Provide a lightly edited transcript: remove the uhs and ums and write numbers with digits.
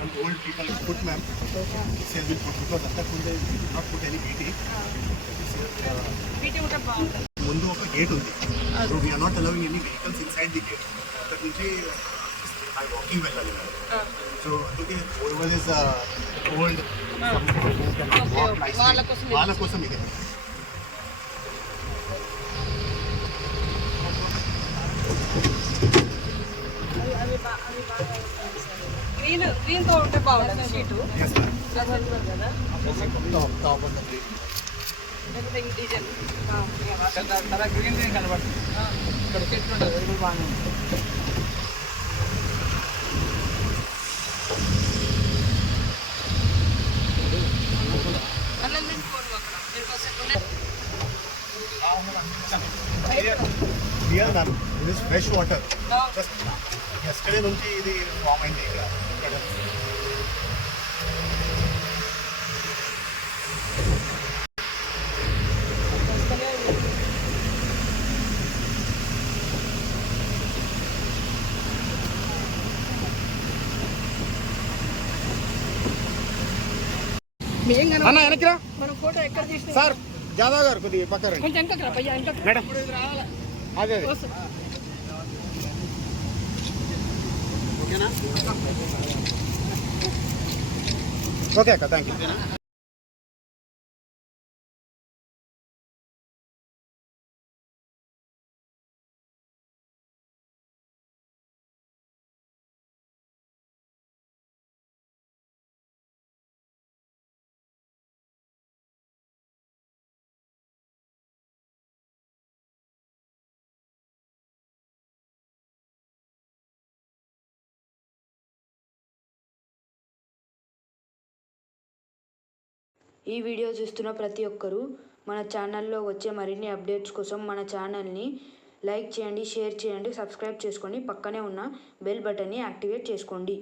And old people put, ma'am, say we put because at that point they did not put any BT. ముందు ఒక gate ఉంది. So we are not allowing any vehicles inside the gate. అక్కడి నుంచి వాకింగ్ వెళ్ళాలి. సో అందుకే over this old వాళ్ళ కోసం ఇదే. గ్రీన్ తో ఉంటే బాగుంటుంది షీటు డీజిల్ గ్రీన్ కనబడుతుంది. ఇక్కడ చెట్లు ఉంటుంది, అది కూడా బాగానే ఉంటుంది. Here, ma'am, this is fresh water. Just yesterday నుంచి ఇది ఫామ్ అయింది ఇక్కడ. అన్న వెనక్కిరా మనం ఫోటో ఎక్కడ తీసిన సార్ జాదవ్ గారు కొద్దిగా పక్కన రండి. కొంచెం వెనకరా పయ్యా వెనక మేడం అదే ఓకేనా? ఓకే అక్క, థ్యాంక్ యూ. ఈ వీడియో చూస్తున్న ప్రతి ఒక్కరూ మన ఛానల్లో వచ్చే మరిన్ని అప్డేట్స్ కోసం మన ఛానల్ని లైక్ చేయండి, షేర్ చేయండి, సబ్స్క్రైబ్ చేసుకోండి. పక్కనే ఉన్న బెల్ బటన్ని యాక్టివేట్ చేసుకోండి.